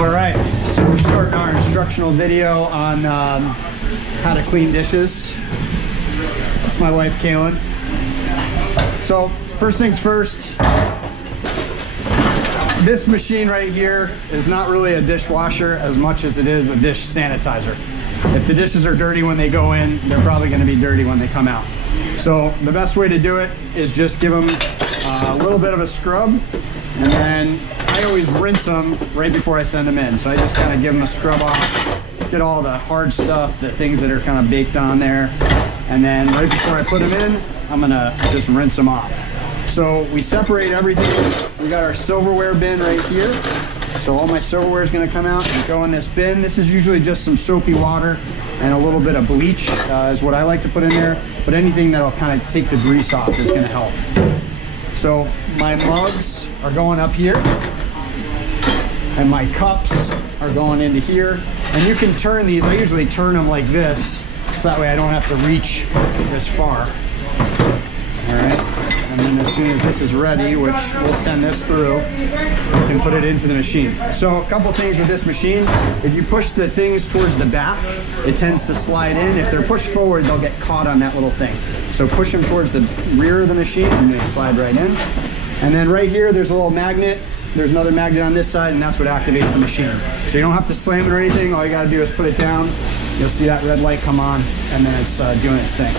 All right, so we're starting our instructional video on how to clean dishes. That's my wife, Kaylin. So first things first, this machine right here is not really a dishwasher as much as it is a dish sanitizer. If the dishes are dirty when they go in, they're probably going to be dirty when they come out. So the best way to do it is just give them a little bit of a scrub, and then I always rinse them right before I send them in. So I just kind of give them a scrub off, get all the hard stuff, the things that are kind of baked on there, and then right before I put them in, I'm gonna just rinse them off. So we separate everything. We got our silverware bin right here. So all my silverware is gonna come out and go in this bin. This is usually just some soapy water and a little bit of bleach is what I like to put in there. But anything that'll kind of take the grease off is gonna help. So my mugs are going up here, and my cups are going into here. And you can turn these, I usually turn them like this, so that way I don't have to reach this far. All right, and then as soon as this is ready, which we'll send this through, we can put it into the machine. So a couple things with this machine, if you push the things towards the back, it tends to slide in. If they're pushed forward, they'll get caught on that little thing. So push them towards the rear of the machine and they slide right in. And then right here, there's a little magnet. There's another magnet on this side, and that's what activates the machine. So you don't have to slam it or anything. All you gotta do is put it down. You'll see that red light come on, and then it's doing its thing.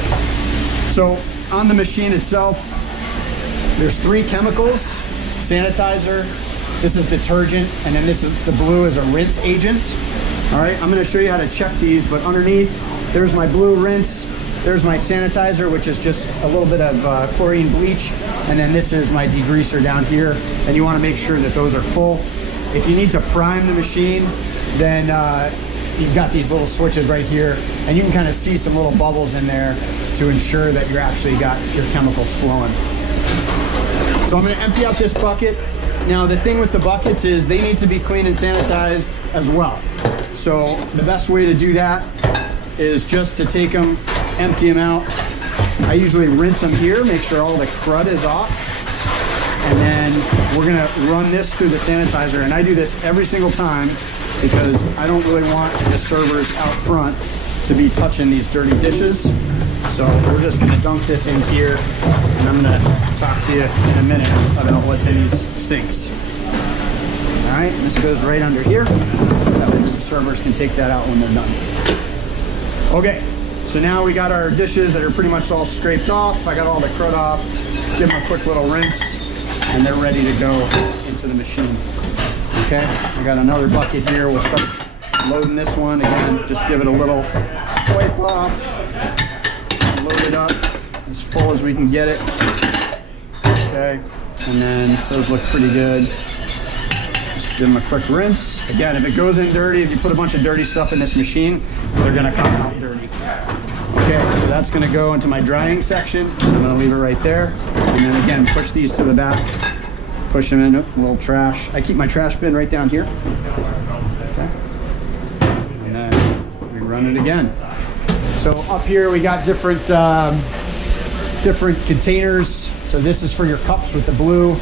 So on the machine itself, there's 3 chemicals: sanitizer, this is detergent, and then this is the blue is a rinse agent. All right, I'm gonna show you how to check these, but underneath, there's my blue rinse. There's my sanitizer, which is just a little bit of chlorine bleach. And then this is my degreaser down here. And you want to make sure that those are full. If you need to prime the machine, then you've got these little switches right here. And you can kind of see some little bubbles in there to ensure that you're actually got your chemicals flowing. So I'm going to empty out this bucket. Now the thing with the buckets is they need to be clean and sanitized as well. So the best way to do that is just to take them, empty them out. I usually rinse them here, make sure all the crud is off. And then we're gonna run this through the sanitizer. And I do this every single time because I don't really want the servers out front to be touching these dirty dishes. So we're just gonna dunk this in here, and I'm gonna talk to you in a minute about what's in these sinks. All right, this goes right under here, so that way the servers can take that out when they're done. Okay, so now we got our dishes that are pretty much all scraped off. I got all the crud off, give them a quick little rinse, and they're ready to go into the machine. Okay, I got another bucket here. We'll start loading this one. Again, just give it a little wipe off, load it up as full as we can get it. Okay, and then those look pretty good. Just give them a quick rinse. Again, if it goes in dirty, if you put a bunch of dirty stuff in this machine, they're gonna come out dirty. Okay, so that's gonna go into my drying section. I'm gonna leave it right there. And then again, push these to the back. Push them in, a little trash. I keep my trash bin right down here. Okay. And then we run it again. So up here we got different containers. So this is for your cups with the blue.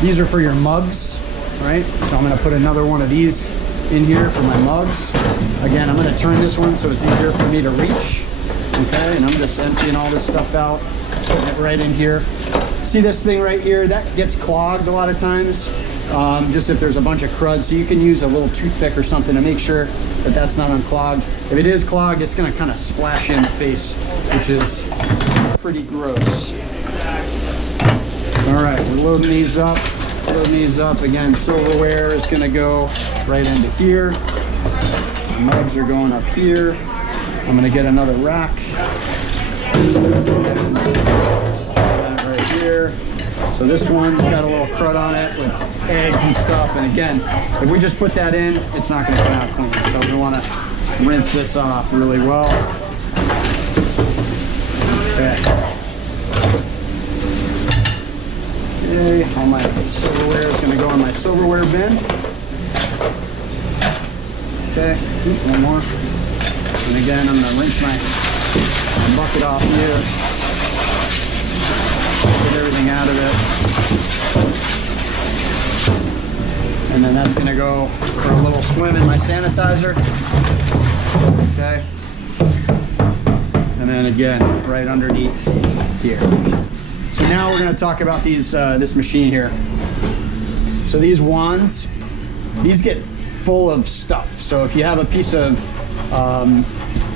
These are for your mugs, right? So I'm gonna put another one of these in here for my mugs. Again, I'm gonna turn this one so it's easier for me to reach. Okay, and I'm just emptying all this stuff out, putting it right in here. See this thing right here? That gets clogged a lot of times, just if there's a bunch of crud. So you can use a little toothpick or something to make sure that that's not unclogged. If it is clogged, it's gonna kind of splash in the face, which is pretty gross. All right, we're loading these up. Loading these up. Again, silverware is gonna go right into here. The mugs are going up here. I'm gonna get another rack. Right here. So this one's got a little crud on it with eggs and stuff. And again, if we just put that in, it's not gonna come out clean. So we wanna rinse this off really well. Okay. Okay, all my silverware is gonna go in my silverware bin. Okay, one more. And again, I'm gonna rinse my bucket off here. Get everything out of it. And then that's gonna go for a little swim in my sanitizer. Okay. And then again, right underneath here. So now we're gonna talk about these this machine here. So these wands, these get full of stuff. So if you have a piece of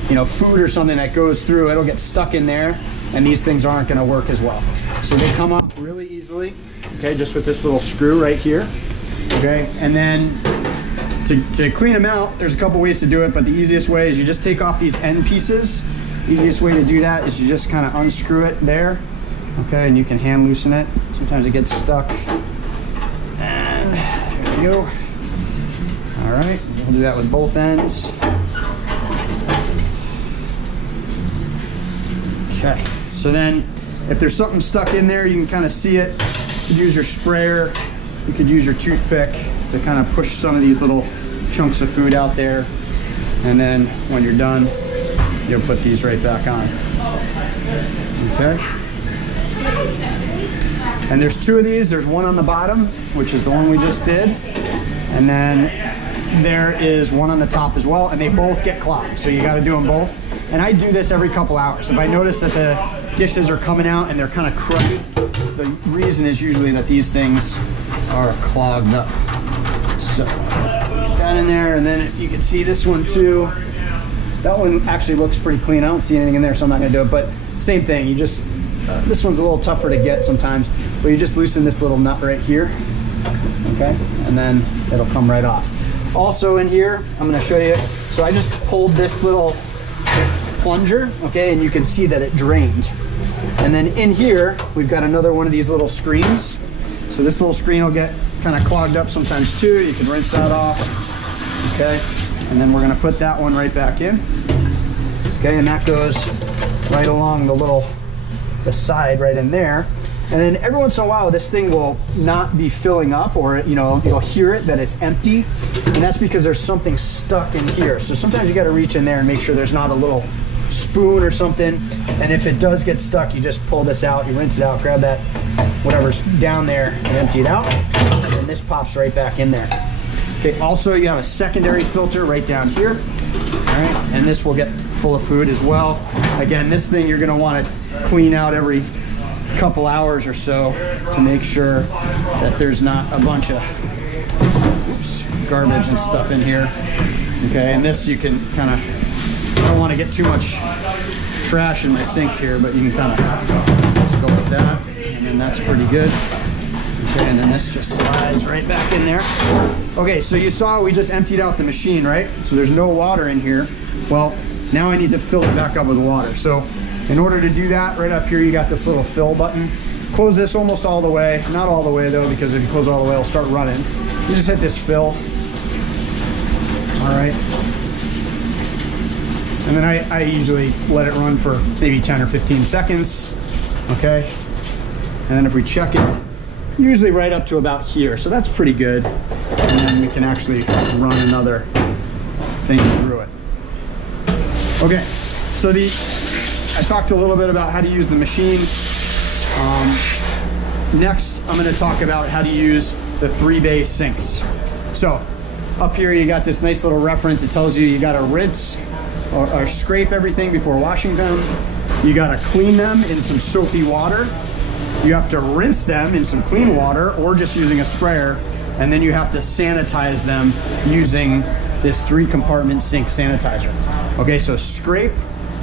you know, food or something that goes through, it'll get stuck in there, and these things aren't gonna work as well. So they come off really easily, okay, just with this little screw right here, okay? And then to clean them out, there's a couple ways to do it, but the easiest way is you just take off these end pieces. Easiest way to do that is you just kind of unscrew it there, okay, and you can hand loosen it. Sometimes it gets stuck. And there we go. All right, we'll do that with both ends. Okay, so then if there's something stuck in there, you can kind of see it. You could use your sprayer, you could use your toothpick to kind of push some of these little chunks of food out there. And then when you're done, you'll put these right back on. Okay. And there's two of these. There's one on the bottom, which is the one we just did. And then there is one on the top as well, and they both get clogged. So you got to do them both. And I do this every couple hours. If I notice that the dishes are coming out and they're kind of cruddy, the reason is usually that these things are clogged up. So put that in there, and then you can see this one too. That one actually looks pretty clean. I don't see anything in there, so I'm not gonna do it, but same thing. You just, this one's a little tougher to get sometimes, but you just loosen this little nut right here, okay? And then it'll come right off. Also in here, I'm gonna show you, so I just pulled this little plunger, okay, and you can see that it drained. And then in here, we've got another one of these little screens. So this little screen will get kind of clogged up sometimes too. You can rinse that off, okay? And then we're gonna put that one right back in. Okay, and that goes right along the side right in there. And then every once in a while, this thing will not be filling up, or you know, you'll hear it that it's empty. And that's because there's something stuck in here. So sometimes you gotta reach in there and make sure there's not a little spoon or something. And if it does get stuck, you just pull this out, you rinse it out, grab that, whatever's down there, and empty it out. And then this pops right back in there. Okay, also you have a secondary filter right down here. All right, and this will get full of food as well. Again, this thing you're gonna wanna clean out every couple hours or so to make sure that there's not a bunch of garbage and stuff in here. Okay, and this you can kind of, I don't want to get too much trash in my sinks here, but you can kind of just go with that, and then that's pretty good. Okay, and then this just slides right back in there. Okay, so you saw we just emptied out the machine, right? So there's no water in here. Well, now I need to fill it back up with water. So in order to do that, right up here, you got this little fill button. Close this almost all the way. Not all the way though, because if you close all the way, it'll start running. You just hit this fill. All right. And then I usually let it run for maybe 10 or 15 seconds. Okay. And then if we check it, usually right up to about here. So that's pretty good. And then we can actually run another thing through it. Okay. So I talked a little bit about how to use the machine. Next, I'm going to talk about how to use the 3-bay sinks. So up here, you got this nice little reference. It tells you got to rinse or scrape everything before washing them. You got to clean them in some soapy water. You have to rinse them in some clean water or just using a sprayer. And then you have to sanitize them using this 3-compartment sink sanitizer. Okay, so scrape,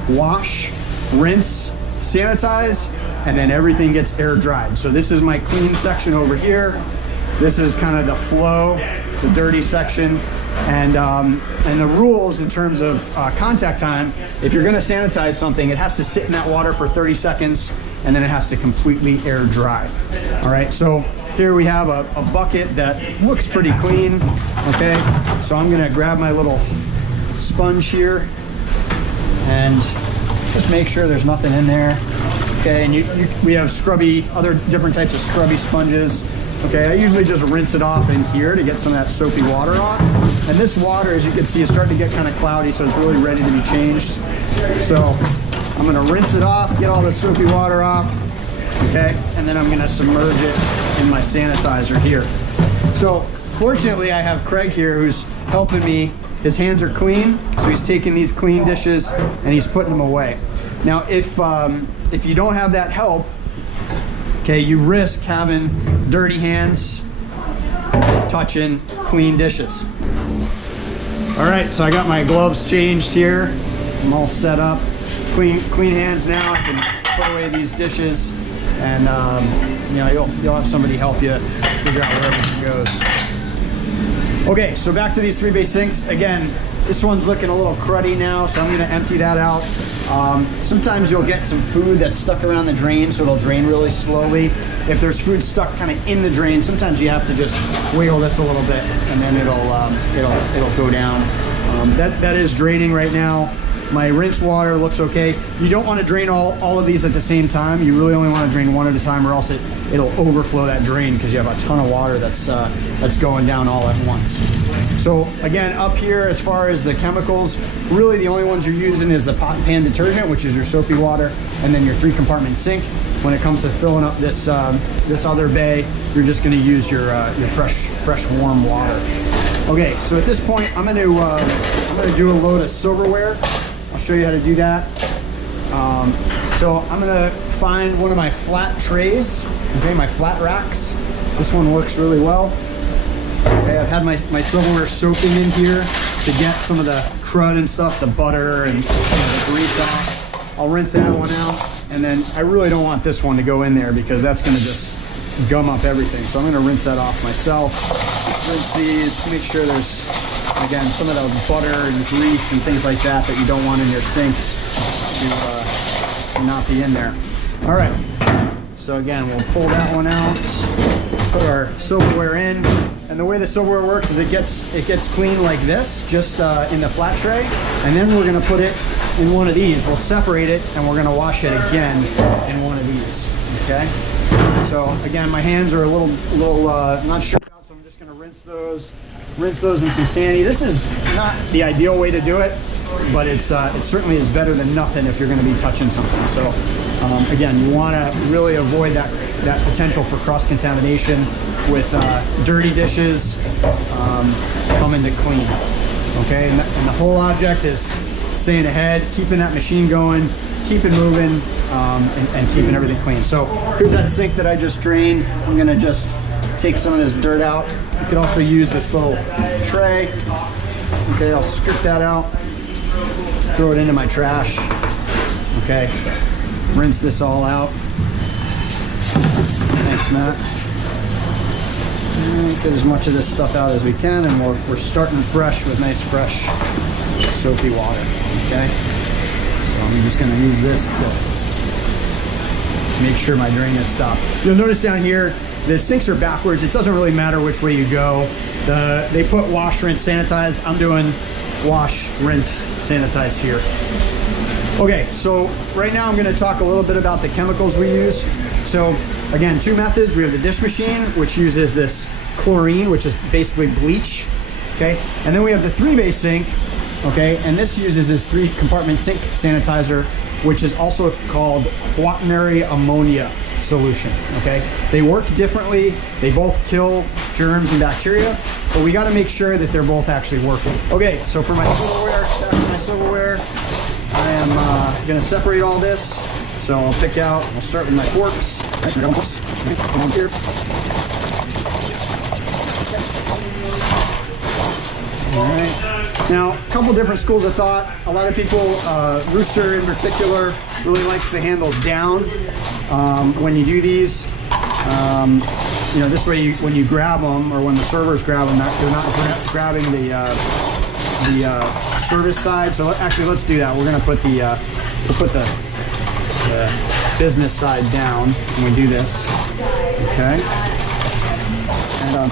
wash, rinse, sanitize, and then everything gets air dried. So this is my clean section over here. This is kind of the flow, the dirty section. And the rules in terms of contact time, if you're gonna sanitize something, it has to sit in that water for 30 seconds and then it has to completely air dry. All right, so here we have a bucket that looks pretty clean, okay? So I'm gonna grab my little sponge here and just make sure there's nothing in there. Okay, and we have other different types of scrubby sponges. Okay, I usually just rinse it off in here to get some of that soapy water off. And this water, as you can see, is starting to get kind of cloudy, so it's really ready to be changed. So I'm gonna rinse it off, get all the soapy water off, okay? And then I'm gonna submerge it in my sanitizer here. So Fortunately, I have Craig here who's helping me. His hands are clean, so he's taking these clean dishes and he's putting them away. Now, if you don't have that help, okay, you risk having dirty hands touching clean dishes. All right, so I got my gloves changed here. I'm all set up. Clean hands now. I can put away these dishes, and you know, you'll have somebody help you figure out where everything goes. Okay, so back to these 3-bay sinks. Again, this one's looking a little cruddy now, so I'm gonna empty that out. Sometimes you'll get some food that's stuck around the drain, so it'll drain really slowly. If there's food stuck kind of in the drain, sometimes you have to just wiggle this a little bit, and then it'll go down. That is draining right now. My rinse water looks okay. You don't want to drain all of these at the same time. You really only want to drain one at a time, or else it'll overflow that drain because you have a ton of water that's going down all at once. So again, up here, as far as the chemicals, really the only ones you're using is the pot and pan detergent, which is your soapy water, and then your 3-compartment sink. When it comes to filling up this other bay, you're just going to use your fresh warm water. Okay, so at this point, I'm gonna do a load of silverware. I'll show you how to do that. So I'm gonna find one of my flat trays, okay, my flat racks. This one works really well. Okay, I've had my silverware soaking in here to get some of the crud and stuff, the butter and the grease off. I'll rinse that one out, and then I really don't want this one to go in there because that's gonna just gum up everything. So I'm gonna rinse that off myself. Rinse these, make sure there's, again, some of the butter and grease and things like that you don't want in your sink to not be in there. All right, so again, we'll pull that one out, put our silverware in, and the way the silverware works is it gets clean like this, just in the flat tray, and then we're gonna put it in one of these. We'll separate it, and we're gonna wash it again in one of these, okay? So again, my hands are a little not sure, so I'm just gonna rinse those in some Sandy. This is not the ideal way to do it, but it certainly is better than nothing if you're gonna be touching something. So again, you wanna really avoid that potential for cross-contamination with dirty dishes coming to clean, okay? And the whole object is staying ahead, keeping that machine going, keep it moving, and keeping everything clean. So here's that sink that I just drained. I'm gonna just take some of this dirt out. You can also use this little tray. Okay, I'll scoop that out, throw it into my trash. Okay, rinse this all out. Thanks, Matt. And get as much of this stuff out as we can, and we're starting fresh with nice fresh soapy water. Okay, so I'm just going to use this to make sure my drain is stopped. You'll notice down here the sinks are backwards. It doesn't really matter which way you go. They put wash, rinse, sanitize. I'm doing wash, rinse, sanitize here. Okay, so right now I'm going to talk a little bit about the chemicals we use. So again, 2 methods. We have the dish machine, which uses this chlorine, which is basically bleach. Okay, and then we have the 3-bay sink. Okay, and this uses this 3-compartment sink sanitizer, which is also called quaternary ammonia solution. Okay, they work differently. They both kill germs and bacteria, but we got to make sure that they're both actually working. Okay, so for my silverware, I am going to separate all this. So I'll pick out. I'll start with my forks. Come on here. All right. Now, a couple different schools of thought. A lot of people, Rooster in particular, really likes the handles down when you do these. You know, this way, when you grab them, or when the servers grab them, they're not grabbing the service side. So actually, let's do that. We're going to put the business side down when we do this. Okay. And all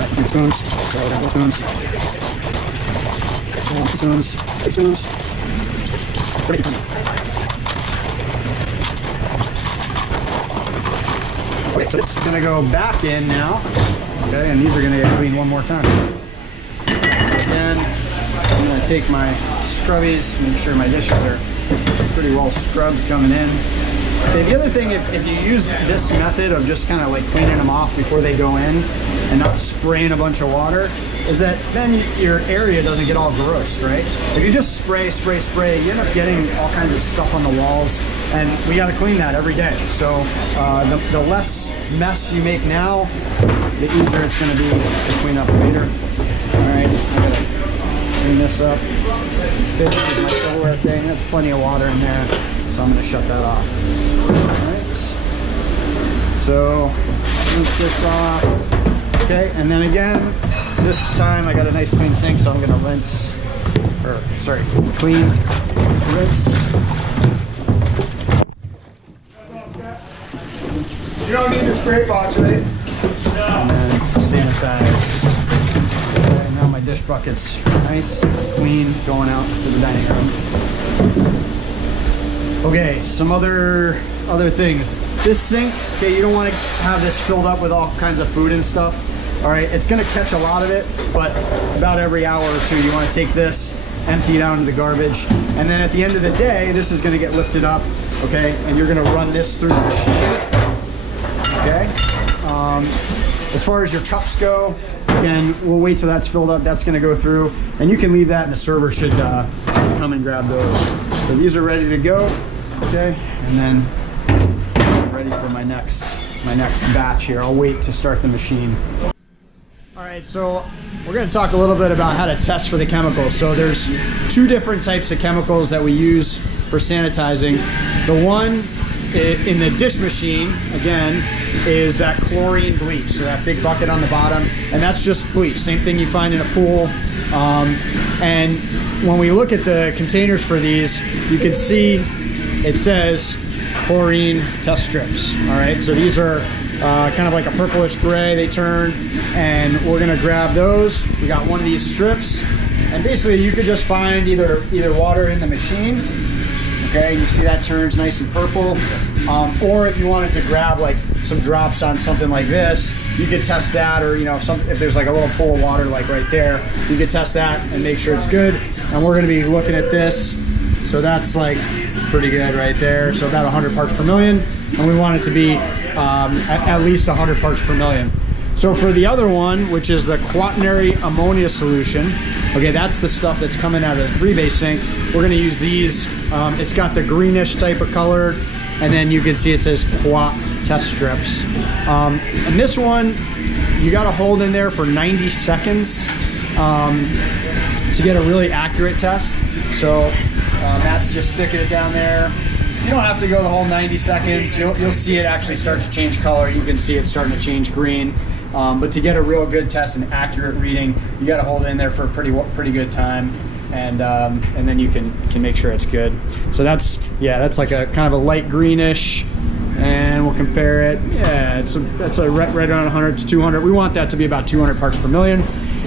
right, 2 spoons. So a couple spoons. 2 spoons. 8 spoons. 30. Okay, so this is going to go back in now. Okay, and these are going to get cleaned one more time. So again, I'm going to take my scrubbies, make sure my dishes are pretty well scrubbed coming in. Okay, the other thing, if you use this method of just kind of like cleaning them off before they go in and not spraying a bunch of water, is that then your area doesn't get all gross, right? If you just spray, you end up getting all kinds of stuff on the walls, and we got to clean that every day. So the less mess you make now, the easier it's going to be to clean up later. All right, I'm going to clean this up. This is my silverware thing. There's plenty of water in there, so I'm going to shut that off. All right. So rinse this off. Okay, and then again, this time I got a nice clean sink, so I'm going to clean, rinse. You don't need the spray box, right? And then sanitize. Okay, now my dish bucket's nice, clean, going out to the dining room. Okay, some other things. This sink, okay, you don't want to have this filled up with all kinds of food and stuff. All right, it's going to catch a lot of it, but about every hour or two, you want to take this, empty it out into the garbage, and then at the end of the day, this is going to get lifted up, okay, and you're going to run this through the machine. Okay. As far as your cups go, again, we'll wait till that's filled up. That's going to go through, and you can leave that, and the server should come and grab those. So these are ready to go. Okay, and then I'm ready for my next batch here. I'll wait to start the machine. All right, so we're going to talk a little bit about how to test for the chemicals. So there's two different types of chemicals that we use for sanitizing. The one in the dish machine, again, is that chlorine bleach, so that big bucket on the bottom, and that's just bleach, same thing you find in a pool. And when we look at the containers for these, you can see it says chlorine test strips. All right, so these are kind of like a purplish gray, they turn, and we're gonna grab those. We got one of these strips, and basically you could just find either water in the machine. Okay, you see that turns nice and purple. Or if you wanted to grab like some drops on something like this, you could test that, or if there's like a little pool of water like right there, you could test that and make sure it's good. And we're gonna be looking at this. So that's like pretty good right there. So about 100 parts per million. And we want it to be at least 100 parts per million. So for the other one, which is the quaternary ammonia solution, okay, that's the stuff that's coming out of the 3-bay sink. We're gonna use these. It's got the greenish type of color, and then you can see it says quat test strips. And this one, you gotta hold in there for 90 seconds to get a really accurate test. So Matt's just sticking it down there. You don't have to go the whole 90 seconds. You'll see it actually start to change color. You can see it starting to change green. But to get a real good test and accurate reading, you got to hold it in there for a pretty good time, and then you can make sure it's good. So that's like a kind of a light greenish, and we'll compare it. Yeah, that's right around 100 to 200. We want that to be about 200 parts per million.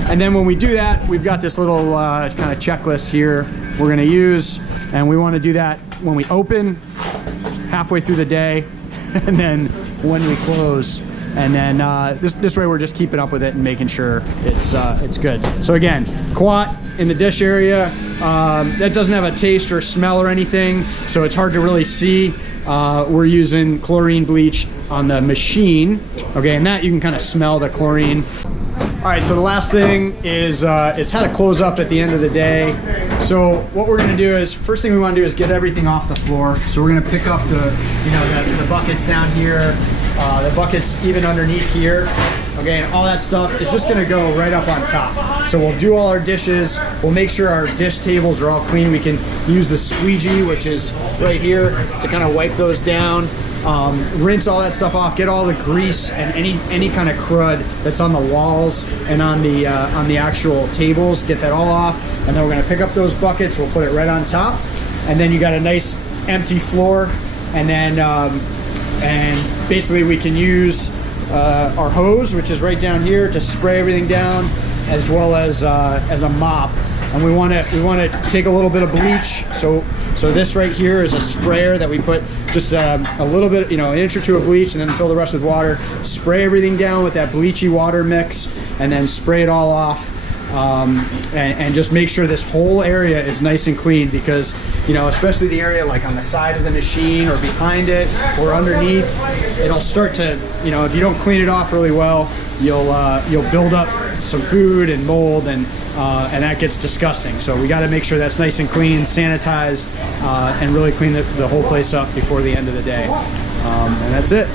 And then when we do that, we've got this little kind of checklist here we're going to use, and we want to do that when we open, halfway through the day, and then when we close. And then this way we're just keeping up with it and making sure it's good. So again, quat in the dish area, that doesn't have a taste or smell or anything, so it's hard to really see. We're using chlorine bleach on the machine, okay, and that you can kind of smell the chlorine. All right, so the last thing is it's how to close up at the end of the day. So what we're gonna do is, first thing we wanna do is get everything off the floor. So we're gonna pick up the buckets down here, the buckets even underneath here, okay, and all that stuff is just gonna go right up on top. So we'll do all our dishes, we'll make sure our dish tables are all clean. We can use the squeegee, which is right here, to kind of wipe those down. Rinse all that stuff off, get all the grease and any kind of crud that's on the walls and on the actual tables, get that all off, and then we're gonna pick up those buckets, we'll put it right on top, and then you got a nice empty floor, and then and basically we can use our hose, which is right down here, to spray everything down, as well as a mop. And we want to take a little bit of bleach. So this right here is a sprayer that we put just a little bit, an inch or two of bleach, and then fill the rest with water. Spray everything down with that bleachy water mix, and then spray it all off. and just make sure this whole area is nice and clean, because, you know, especially the area like on the side of the machine or behind it or underneath, it'll start to, you know, if you don't clean it off really well, you'll build up some food and mold, and that gets disgusting. So we got to make sure that's nice and clean, sanitized, and really clean the whole place up before the end of the day. And that's it.